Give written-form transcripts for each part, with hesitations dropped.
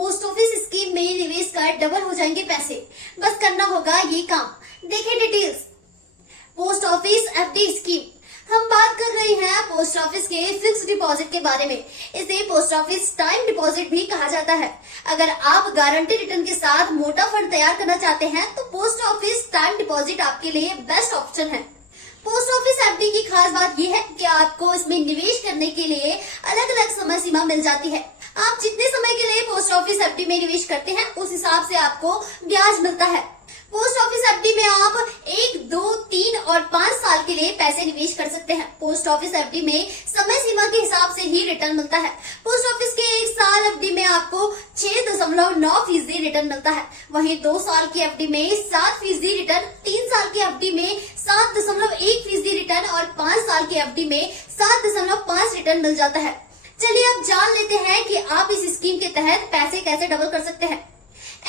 Post office scheme में निवेश कर डबल हो जाएंगे पैसे। बस करना होगा ये काम। देखिए details. Post office FD scheme. हम बात कर रहे हैं पोस्ट ऑफिस के फिक्स डिपॉजिट के बारे में। इसे पोस्ट ऑफिस टाइम डिपॉजिट भी कहा जाता है। अगर आप गारंटी रिटर्न के साथ मोटा फंड तैयार करना चाहते हैं तो पोस्ट ऑफिस टाइम डिपॉजिट आपके लिए बेस्ट ऑप्शन है। पोस्ट ऑफिस एफडी की खास बात यह है कि आपको इसमें निवेश करने के लिए अलग अलग समय सीमा मिल जाती है। आप जितने समय के लिए पोस्ट ऑफिस एफडी में निवेश करते हैं उस हिसाब से आपको ब्याज मिलता है। पोस्ट ऑफिस एफडी में आप 1, 2, 3 और 5 साल के लिए पैसे निवेश कर सकते हैं। पोस्ट ऑफिस एफडी में समय सीमा के हिसाब से ही रिटर्न मिलता है। पोस्ट ऑफिस के 1 साल एफडी में आपको 6.9% रिटर्न मिलता है। वहीं 2 साल की एफडी में 7% रिटर्न, 3 साल की एफडी में 7.1% रिटर्न और 5 साल की एफडी में 7.5 रिटर्न मिल जाता है। चलिए अब जान लेते हैं कि आप इस स्कीम के तहत पैसे कैसे डबल कर सकते हैं।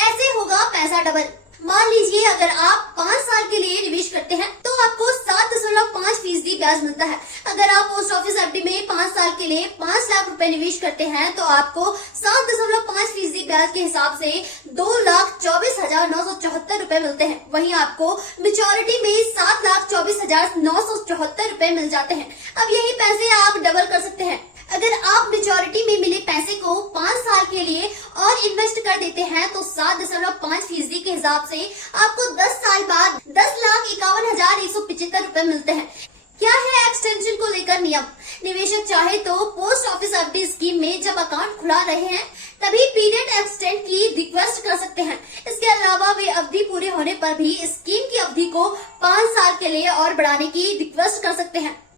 ऐसे होगा पैसा डबल। मान लीजिए अगर आप 5 साल के लिए निवेश करते हैं तो आपको 7.5% ब्याज मिलता है। अगर आप पोस्ट ऑफिस एफडी में 5 साल के लिए 5 लाख रुपए निवेश करते हैं तो आपको 7.5% ब्याज के हिसाब से 2,24,974 रुपए मिलते हैं। वहीं आपको मेच्योरिटी में 7,24,974 रुपए मिल जाते हैं। अब यही पैसे आप डबल कर सकते हैं। अगर आप मेच्योरिटी में मिले पैसे को 5 साल के लिए और इन्वेस्ट कर देते हैं तो 7.5% के हिसाब से आपको 10 साल बाद 10,51,175 रुपए मिलते हैं। क्या है एक्सटेंशन को लेकर नियम? निवेशक चाहे तो पोस्ट ऑफिस एफडी स्कीम में जब अकाउंट खुला रहे हैं तभी पीरियड एक्सटेंड की रिक्वेस्ट कर सकते हैं। इसके अलावा वे अवधि पूरे होने पर भी स्कीम की अवधि को 5 साल के लिए और बढ़ाने की रिक्वेस्ट कर सकते हैं।